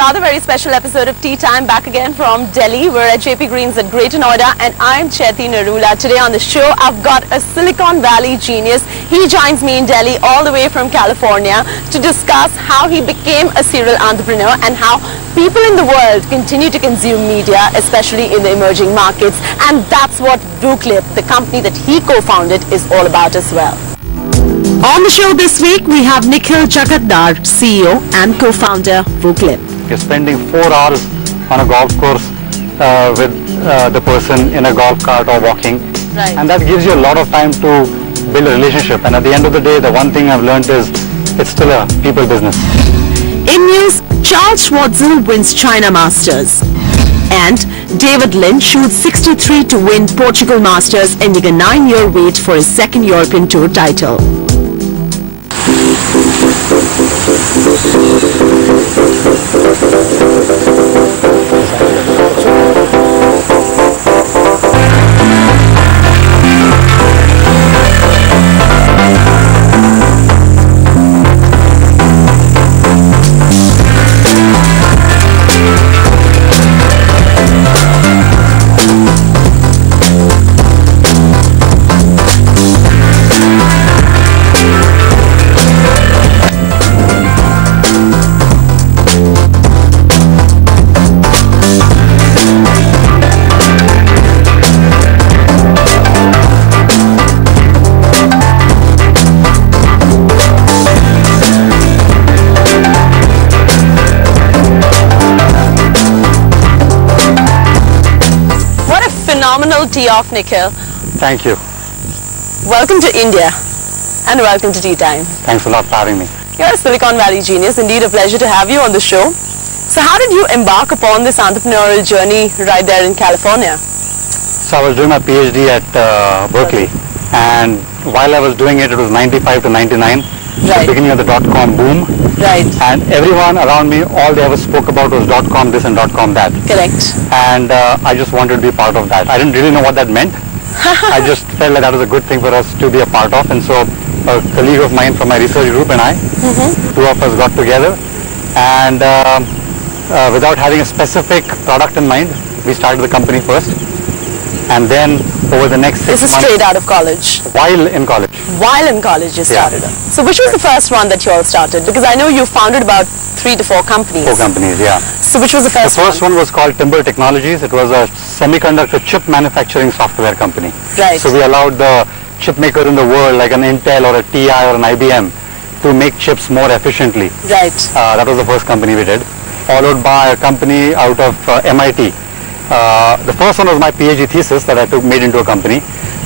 rather very special episode of Tea Time, back again from Delhi. We're at JP Greens at Greater Noida and I'm Chaiti Narula. Today on the show I've got a Silicon Valley genius. He joins me in Delhi all the way from California to discuss how he became a serial entrepreneur and how people in the world continue to consume media, especially in the emerging markets. And that's what VooClip, the company that he co-founded, is all about as well. On the show this week, we have Nikhil Chakatdar, CEO and co-founder VooClip. You're spending 4 hours on a golf course with the person in a golf cart or walking. Right. And that gives you a lot of time to build a relationship. And at the end of the day, the one thing I've learned is it's still a people business. In news, Charles Schwartzel wins China Masters. And David Lynch shoots 63 to win Portugal Masters, ending a 9-year wait for his second European Tour title. Phenomenal tee off, Nikhil. Thank you. Welcome to India and welcome to Tea Time. Thanks a lot for having me. You're a Silicon Valley genius. Indeed, a pleasure to have you on the show. So how did you embark upon this entrepreneurial journey right there in California? So I was doing my PhD at Berkeley, and while I was doing it, it was 95 to 99, Right. the beginning of the dot-com boom. Right. And everyone around me, all they ever spoke about was dot-com this and dot-com that. Correct. And I just wanted to be part of that. I didn't really know what that meant. I just felt like that was a good thing for us to be a part of, and so a colleague of mine from my research group and I, two of us got together, and without having a specific product in mind, we started the company first, and then over the next 6 This is months, straight out of college. while in college. While in college you started. So which was the first one that you all started? Because I know you founded about 3 to 4 companies. 4 companies, yeah. So which was the The first first one was called Timber Technologies. It was a semiconductor chip manufacturing software company. Right. So we allowed the chip maker in the world, like an Intel or a TI or an IBM, to make chips more efficiently. Right. That was the first company we did, followed by a company out of MIT. The first one was my PhD thesis that I made into a company.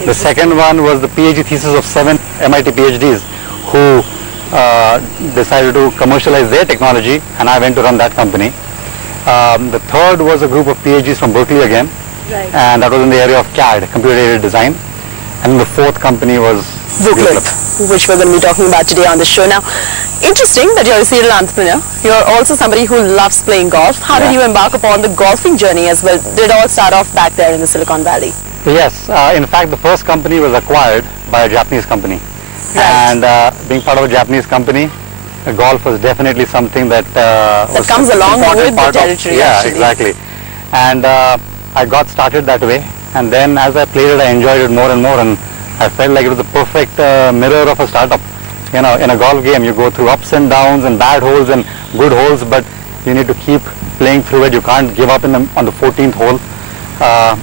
The second one was the PhD thesis of 7 MIT PhDs who decided to commercialize their technology, and I went to run that company. The third was a group of PhDs from Berkeley again, Right. and that was in the area of CAD, computer-aided design. And the fourth company was VooClip, which we're going to be talking about today on the show. Now, interesting that you're a serial entrepreneur. You're also somebody who loves playing golf. How did you embark upon the golfing journey as well? Did it all start off back there in the Silicon Valley? Yes, in fact, the first company was acquired by a Japanese company. Right. And being part of a Japanese company, golf was definitely something that was comes an along important with the part of- territory, Yeah, actually. exactly. And I got started that way. And then as I played it, I enjoyed it more and more. And I felt like it was the perfect mirror of a startup. You know, in a golf game, you go through ups and downs and bad holes and good holes, but you need to keep playing through it. You can't give up on the 14th hole.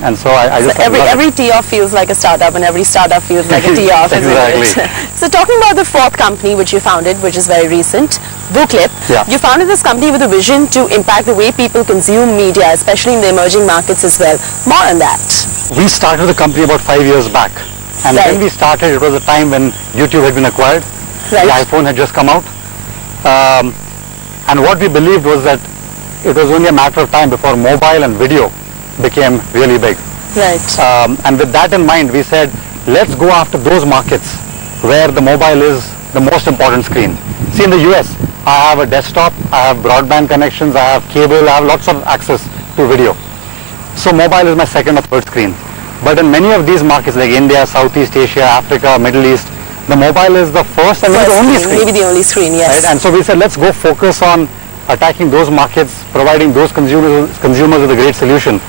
And so I just So every tee-off feels like a startup and every startup feels like a tee-off. Exactly. Isn't it? So talking about the fourth company which you founded, which is very recent, VooClip, Yeah. you founded this company with a vision to impact the way people consume media, especially in the emerging markets as well. More on that. We started the company about 5 years back. And Right. when we started, it was a time when YouTube had been acquired. Right. The iPhone had just come out. And what we believed was that it was only a matter of time before mobile and video became really big. Right. And with that in mind, we said, let's go after those markets where the mobile is the most important screen. See, in the US, I have a desktop, I have broadband connections, I have cable, I have lots of access to video. So mobile is my second or third screen. But in many of these markets like India, Southeast Asia, Africa, Middle East, the mobile is the first and maybe the only screen. Maybe the only screen, yes. Right? And so we said, let's go focus on attacking those markets providing those consumers with a great solution.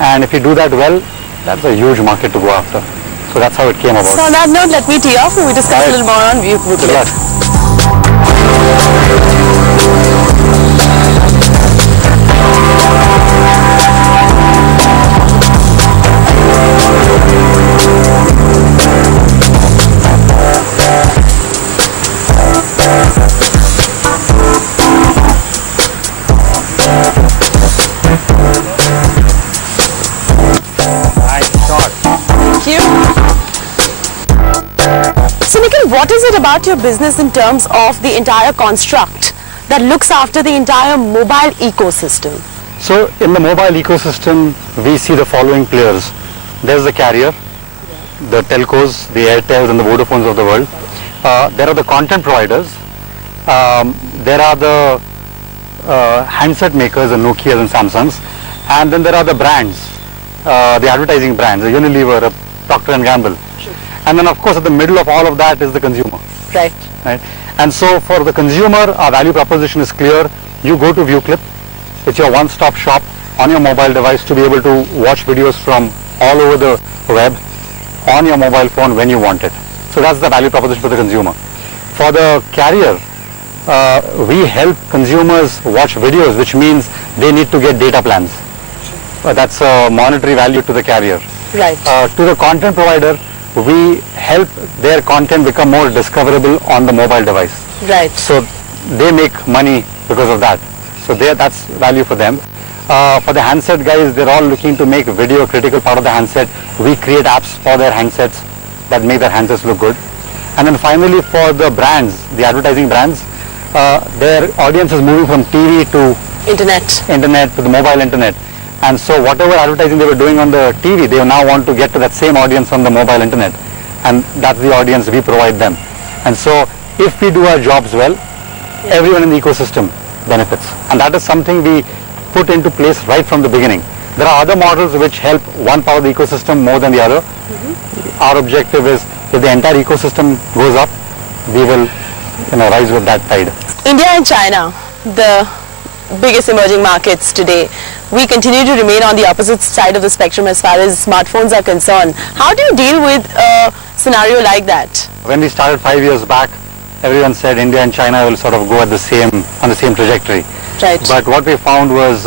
And if you do that well, that's a huge market to go after. So that's how it came about. So on that note, let me tee off and we discuss a little more on Good VuClip. luck. Nice shot. Thank you. So Nikhil, what is it about your business in terms of the entire construct that looks after the entire mobile ecosystem? So in the mobile ecosystem, we see the following players. There's the carrier, the telcos, the Airtels and the Vodafones of the world. There are the content providers. There are the handset makers, the Nokias and Samsungs. And then there are the brands, the advertising brands, the Unilever, Procter & Gamble. And then of course at the middle of all of that is the consumer. Right. Right? And so for the consumer, our value proposition is clear. You go to VuClip. It's your one-stop shop on your mobile device to be able to watch videos from all over the web on your mobile phone when you want it. So that's the value proposition for the consumer. For the carrier, we help consumers watch videos, which means they need to get data plans. That's a monetary value to the carrier. Right. To the content provider, we help their content become more discoverable on the mobile device. Right. So they make money because of that. So that's value for them. For the handset guys, they're all looking to make video a critical part of the handset. We create apps for their handsets that make their handsets look good. And then finally for the brands, the advertising brands, their audience is moving from TV to Internet. to the mobile internet. And so whatever advertising they were doing on the TV, they now want to get to that same audience on the mobile internet. And that's the audience we provide them. And so if we do our jobs well, everyone in the ecosystem benefits. And that is something we put into place right from the beginning. There are other models which help one part of the ecosystem more than the other. Our objective is if the entire ecosystem goes up, we will rise with that tide. India and China, the biggest emerging markets today, we continue to remain on the opposite side of the spectrum as far as smartphones are concerned. How do you deal with a scenario like that? When we started 5 years back, everyone said India and China will sort of go on the same trajectory. Right. But what we found was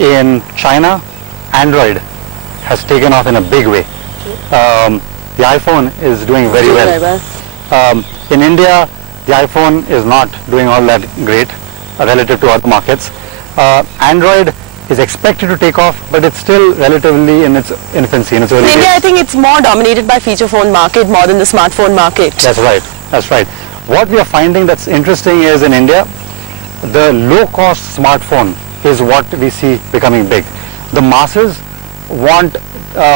in China, Android has taken off in a big way. The iPhone is doing very well. In India, the iPhone is not doing all that great relative to other markets. Android is expected to take off, but it's still relatively in its infancy, in its early In India, days. I think it's more dominated by feature phone market more than the smartphone market. That's right. That's right. What we are finding that's interesting is in India, the low-cost smartphone is what we see becoming big. The masses want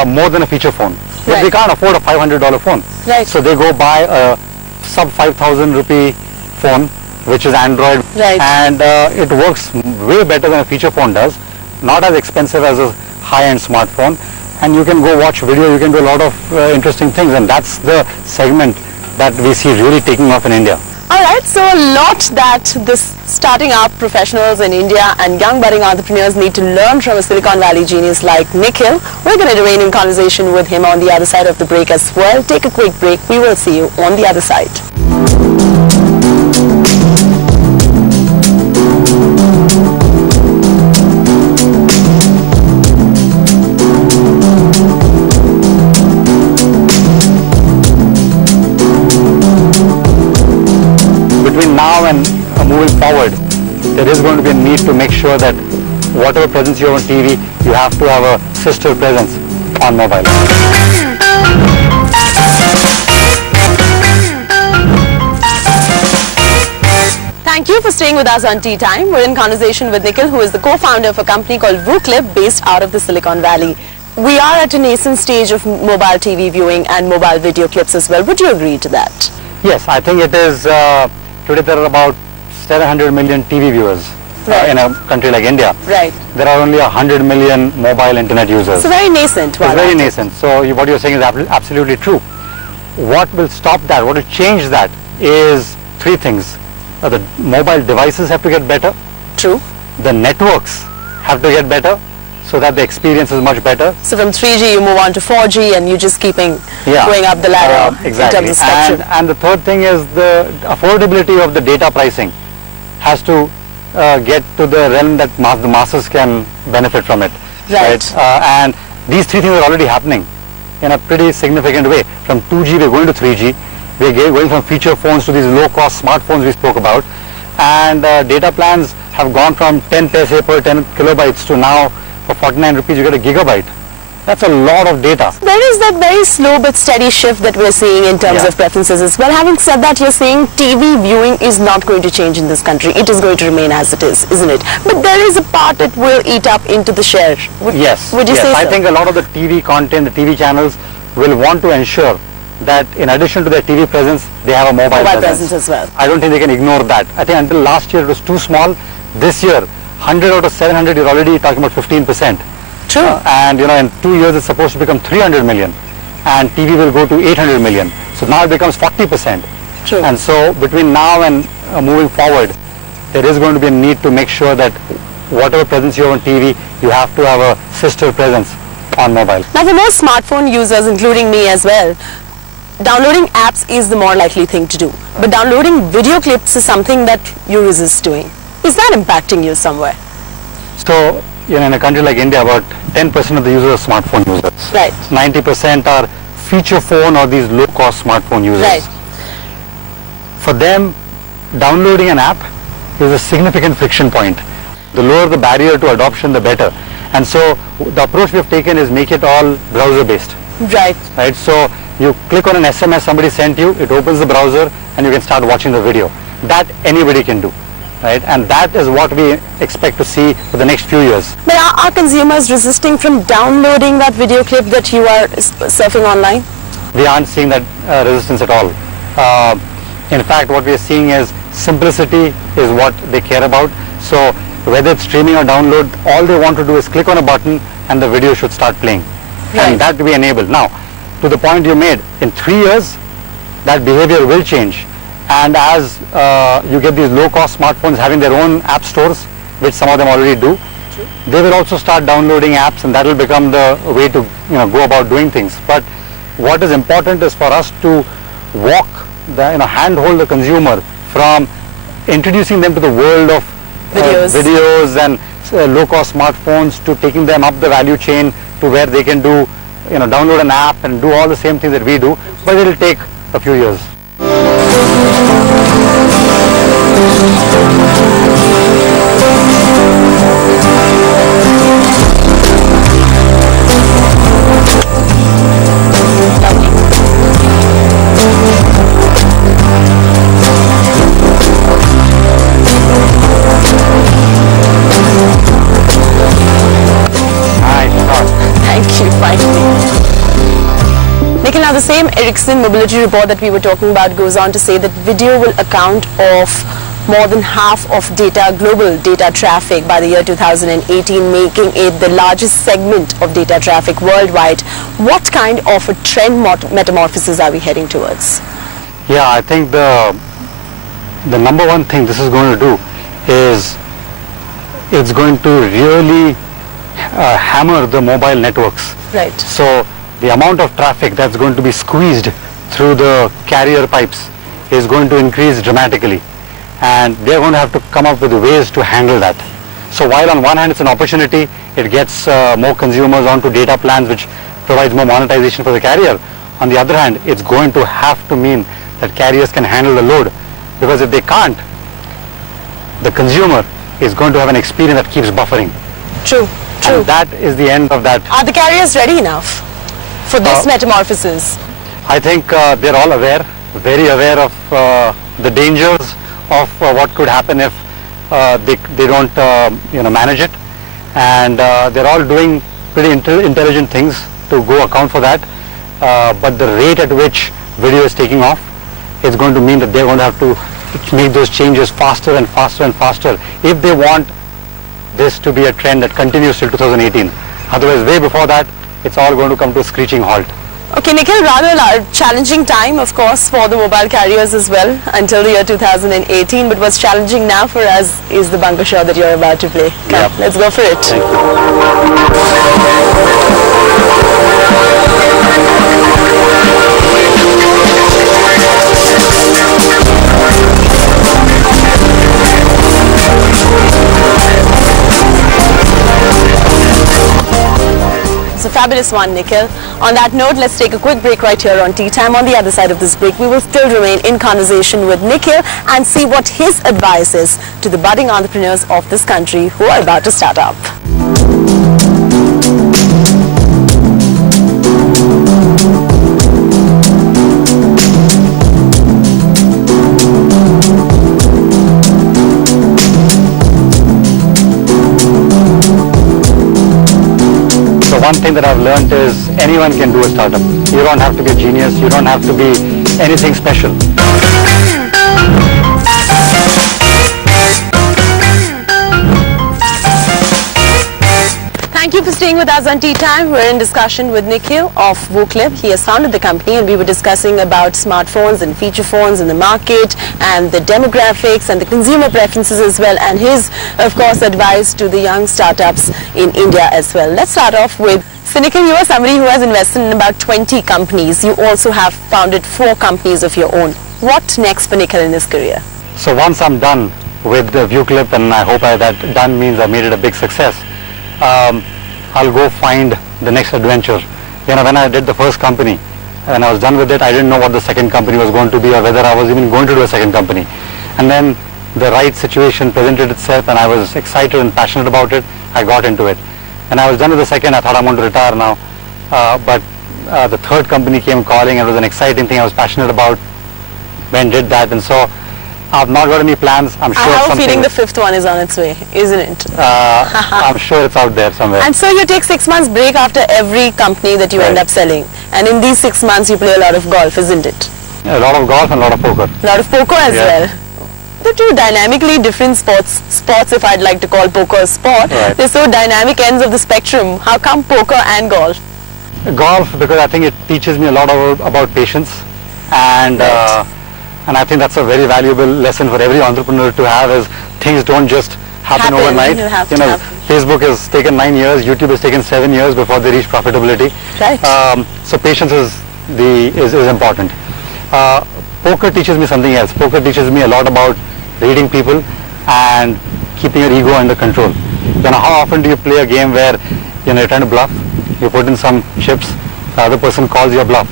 more than a feature phone. But they Right. can't afford a $500 phone. Right. So they go buy a sub 5,000 rupee phone, which is Android. Right. And it works way better than a feature phone does. Not as expensive as a high-end smartphone. And you can go watch video, you can do a lot of interesting things. And that's the segment that we see really taking off in India. Alright, so a lot that this starting up professionals in India and young budding entrepreneurs need to learn from a Silicon Valley genius like Nikhil. We're going to remain in conversation with him on the other side of the break as well. Take a quick break. We will see you on the other side. Between now and moving forward, there is going to be a need to make sure that whatever presence you have on TV, you have to have a sister presence on mobile. Thank you for staying with us on Tea Time. We're in conversation with Nikhil, who is the co-founder of a company called VuClip based out of the Silicon Valley. We are at a nascent stage of mobile TV viewing and mobile video clips as well. Would you agree to that? Yes, I think it is, today there are about 700 million TV viewers Right. in a country like India. Right. There are only 100 million mobile internet users. So very nascent. It's very nascent. So what you're saying is absolutely true. What will stop that, what will change that is three things. the mobile devices have to get better. True. The networks have to get better so that the experience is much better. So from 3G you move on to 4G and you just keeping Yeah. going up the ladder Exactly. in terms of spectrum. And the third thing is the affordability of the data pricing has to get to the realm that the masses can benefit from it. Right. And these three things are already happening in a pretty significant way. From 2G we're going to 3G. We're going from feature phones to these low-cost smartphones we spoke about. And data plans have gone from 10 paise per 10 kilobytes to now for 49 rupees you get a gigabyte. That's a lot of data. There is that very slow but steady shift that we're seeing in terms Yeah. of preferences as well. Having said that, you're saying TV viewing is not going to change in this country. It is going to remain as it is, isn't it? But there is a part that will eat up into the share. Yes. Would you yes. say I so? think a lot of the TV content, the TV channels will want to ensure that in addition to their TV presence, they have a mobile presence as well. I don't think they can ignore that. I think until last year it was too small. This year, 100 out of 700, you're already talking about 15%. True. And in 2 years it's supposed to become 300 million. And TV will go to 800 million. So now it becomes 40%. True. And so between now and moving forward, there is going to be a need to make sure that whatever presence you have on TV, you have to have a sister presence on mobile. Now for most smartphone users, including me as well, downloading apps is the more likely thing to do. But downloading video clips is something that you resist doing. Is that impacting you somewhere? So, in a country like India, about 10% of the users are smartphone users. Right. 90% are feature phone or these low-cost smartphone users. Right. For them, downloading an app is a significant friction point. The lower the barrier to adoption, the better. And so, the approach we have taken is make it all browser-based. Right. Right? So, you click on an SMS somebody sent you, it opens the browser, and you can start watching the video. That anybody can do. Right? And that is what we expect to see for the next few years. But are consumers resisting from downloading that video clip that you are surfing online? We aren't seeing that resistance at all. In fact, what we are seeing is simplicity is what they care about. So whether it's streaming or download, all they want to do is click on a button and the video should start playing. Right. And that we enable. Now, to the point you made, in 3 years, that behavior will change. And as you get these low-cost smartphones having their own app stores, which some of them already do, they will also start downloading apps, and that will become the way to go about doing things. But what is important is for us to walk, handhold the consumer from introducing them to the world of videos and low-cost smartphones to taking them up the value chain to where they can do, download an app and do all the same things that we do. But it will take a few years. Thank you, finally. Nikhil, now the same Ericsson mobility report that we were talking about goes on to say that video will account of more than half of global data traffic by the year 2018, making it the largest segment of data traffic worldwide. What kind of a trend metamorphosis are we heading towards? Yeah, I think the number one thing this is going to do is it's going to really hammer the mobile networks. Right. So the amount of traffic that's going to be squeezed through the carrier pipes is going to increase dramatically, and they're going to have to come up with ways to handle that. So while on one hand it's an opportunity, it gets more consumers onto data plans, which provides more monetization for the carrier. On the other hand, it's going to have to mean that carriers can handle the load, because if they can't, the consumer is going to have an experience that keeps buffering. True. True. And that is the end of that. Are the carriers ready enough for this metamorphosis? I think they're all aware, very aware of the dangers of what could happen if they don't manage it, and they're all doing pretty intelligent things to go account for that. But the rate at which video is taking off is going to mean that they're going to have to make those changes faster and faster and faster if they want this to be a trend that continues till 2018. Otherwise, way before that, it's all going to come to a screeching halt. Okay, Nikhil, rather challenging time, of course, for the mobile carriers as well until the year 2018. But what's challenging now for us is the bunker shot that you're about to play. Come, let's go for it. Thank It's a fabulous one, Nikhil. On that note, let's take a quick break right here on Tea Time. On the other side of this break, we will still remain in conversation with Nikhil and see what his advice is to the budding entrepreneurs of this country who are about to start up. One thing that I've learned is anyone can do a startup. You don't have to be a genius. You don't have to be anything special. Thank you for staying with us on Tea Time. We're in discussion with Nikhil of Voclip. He has founded the company and we were discussing about smartphones and feature phones in the market and the demographics and the consumer preferences as well, and his, of course, advice to the young startups in India as well. Let's start off with, so Nikhil, you are somebody who has invested in about 20 companies. You also have founded 4 companies of your own. What next for Nikhil in his career? So once I'm done with the Voclip, and I hope that done means I made it a big success, I'll go find the next adventure. You know, when I did the first company, when I was done with it, I didn't know what the second company was going to be or whether I was even going to do a second company. And then the right situation presented itself and I was excited and passionate about it. I got into it. And I was done with the second. I thought I'm going to retire now. But the third company came calling and it was an exciting thing I was passionate about. When did that, and so I've not got any plans. I'm sure I have a feeling the 5th one is on its way, isn't it? I'm sure it's out there somewhere. And so you take 6 months break after every company that you end up selling. And in these 6 months you play a lot of golf, isn't it? A lot of golf and a lot of poker. A lot of poker as well. They're two dynamically different sports, if I'd like to call poker a sport. Right. They're so dynamic ends of the spectrum. How come poker and golf? Golf, because I think it teaches me a lot about patience, and I think that's a very valuable lesson for every entrepreneur to have, is things don't just happen overnight. You know, Facebook has taken 9 years, YouTube has taken 7 years before they reach profitability. Right. So patience is important. Poker teaches me something else. Poker teaches me a lot about reading people and keeping your ego under control. You know, how often do you play a game where you're trying to bluff? You put in some chips, the other person calls your bluff.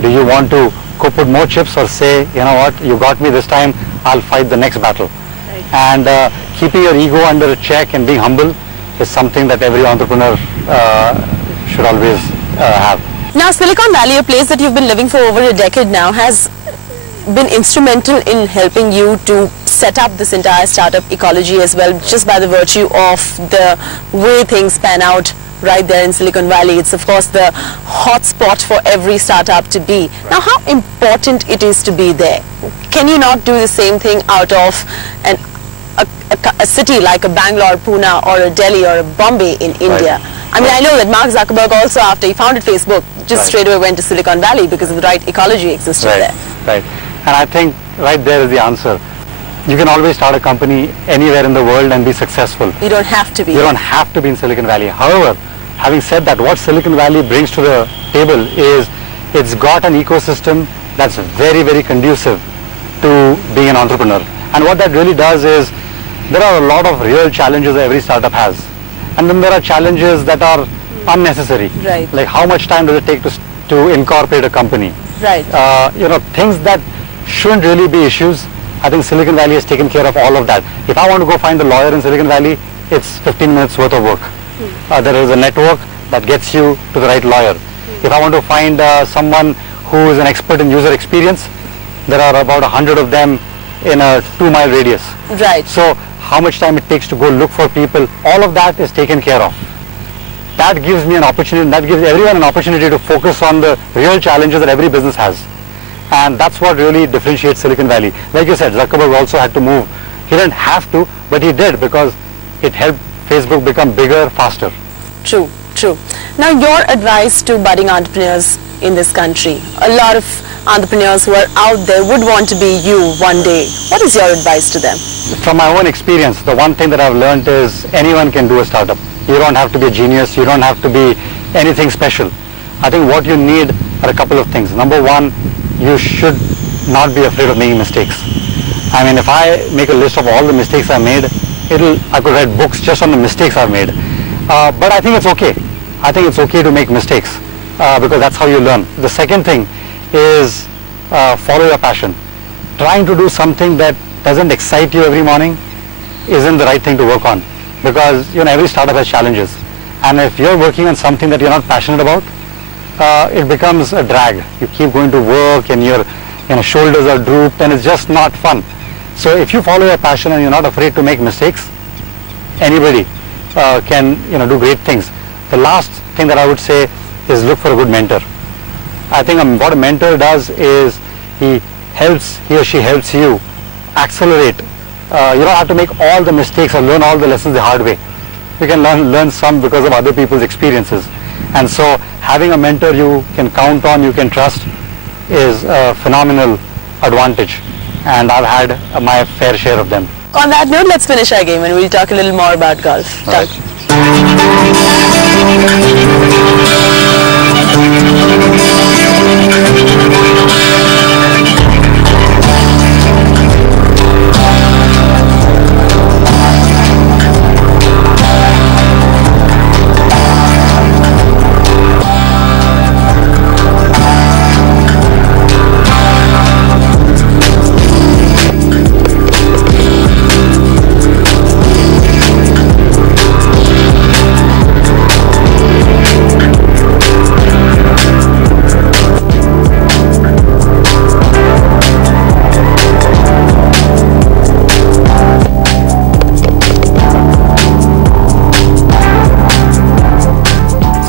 Do you want to go put more chips or say, you know what, you got me this time, I'll fight the next battle? Right. And keeping your ego under check and being humble is something that every entrepreneur should always have. Now, Silicon Valley, a place that you've been living for over a decade now, has been instrumental in helping you to set up this entire startup ecology as well, just by the virtue of the way things pan out right there in Silicon Valley. It's of course the hot spot for every startup to be. Right. Now, how important it is to be there? Can you not do the same thing out of a city like a Bangalore, Pune, or a Delhi or a Bombay in India? I mean, I know that Mark Zuckerberg also, after he founded Facebook, just straight away went to Silicon Valley because of the right ecology existed there. Right. And I think right there is the answer. You can always start a company anywhere in the world and be successful. You don't have to be. You don't have to be in Silicon Valley. However, having said that, what Silicon Valley brings to the table is it's got an ecosystem that's very, very conducive to being an entrepreneur. And what that really does is there are a lot of real challenges that every startup has. And then there are challenges that are unnecessary. Right. Like how much time does it take to incorporate a company? Right. Things that shouldn't really be issues. I think Silicon Valley has taken care of all of that. If I want to go find a lawyer in Silicon Valley, it's 15 minutes worth of work. There is a network that gets you to the right lawyer. If I want to find someone who is an expert in user experience, there are about 100 of them in a 2-mile radius. Right. So how much time it takes to go look for people, all of that is taken care of. That gives me an opportunity, that gives everyone an opportunity to focus on the real challenges that every business has. And that's what really differentiates Silicon Valley. Like you said, Zuckerberg also had to move. He didn't have to, but he did because it helped Facebook become bigger, faster. True, true. Now, your advice to budding entrepreneurs in this country. A lot of entrepreneurs who are out there would want to be you one day. What is your advice to them? From my own experience, the one thing that I've learned is anyone can do a startup. You don't have to be a genius. You don't have to be anything special. I think what you need are a couple of things. Number one, you should not be afraid of making mistakes. I mean, if I make a list of all the mistakes I made, I could write books just on the mistakes I've made. But I think it's okay. I think it's okay to make mistakes because that's how you learn. The second thing is follow your passion. Trying to do something that doesn't excite you every morning isn't the right thing to work on, because every startup has challenges, and if you're working on something that you're not passionate about, it becomes a drag. You keep going to work and your shoulders are drooped and it's just not fun. So if you follow your passion and you're not afraid to make mistakes, anybody can do great things. The last thing that I would say is look for a good mentor. I think what a mentor does is he or she helps you accelerate. You don't have to make all the mistakes or learn all the lessons the hard way. You can learn some because of other people's experiences. And so having a mentor you can count on, you can trust, is a phenomenal advantage. And I've had my fair share of them. On that note, let's finish our game and we'll talk a little more about golf. All right.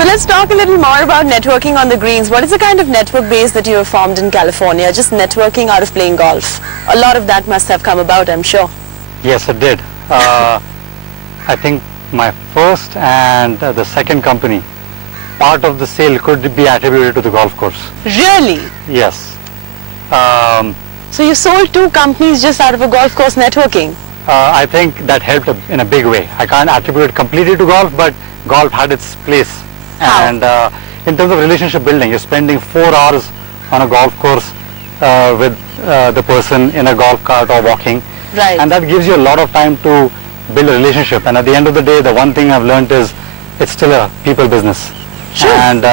Let's talk a little more about networking on the greens. What is the kind of network base that you have formed in California, just networking out of playing golf? A lot of that must have come about, I'm sure. Yes, it did. I think my first and the second company, part of the sale could be attributed to the golf course. Really? Yes. So you sold 2 companies just out of a golf course networking? I think that helped in a big way. I can't attribute it completely to golf, but golf had its place. How? And in terms of relationship building, you're spending 4 hours on a golf course with the person in a golf cart or walking. Right. And that gives you a lot of time to build a relationship. And at the end of the day, the one thing I've learned is it's still a people business. Sure. And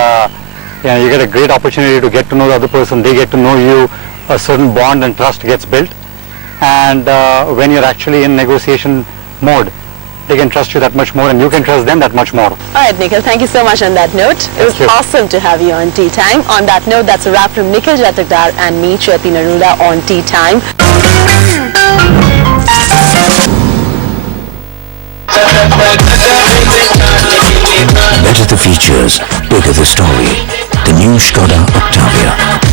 you get a great opportunity to get to know the other person. They get to know you. A certain bond and trust gets built. And when you're actually in negotiation mode, they can trust you that much more and you can trust them that much more. All right, Nikhil, thank you so much on that note. It was awesome to have you on Tea Time. On that note, that's a wrap from Nikhil Jatakdar and me, Chethy Narula, on Tea Time. Better the features, bigger the story. The new Skoda Octavia.